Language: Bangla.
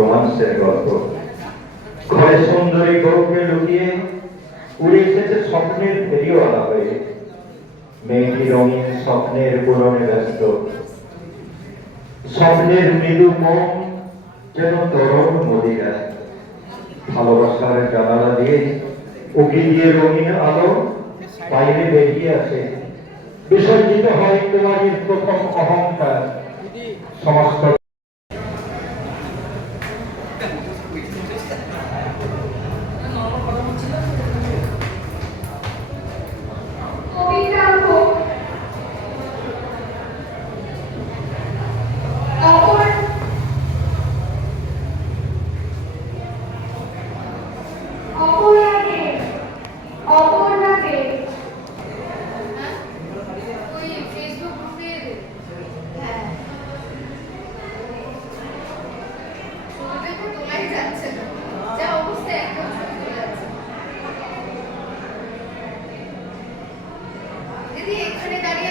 রোমান্সের গল্প। ঘরে সুন্দরী বউকে লুকিয়ে উড়ে এসেছে স্বপ্নের ফেরিওয়ালা হয়ে। মেয়েটি রঙিন, স্বপ্নের পূরণে ব্যস্ত। স্বপ্নের মৃদু মন যেন তরল মদিরা ভালোবাসার জানালা দিয়ে উকি দিয়ে রঙিন আলো বাইরে বেরিয়ে আসে। বিসর্জিত হয় কুমারীর প্রথম অহংকার। সমস্ত দিদি এখানে দাঁড়িয়ে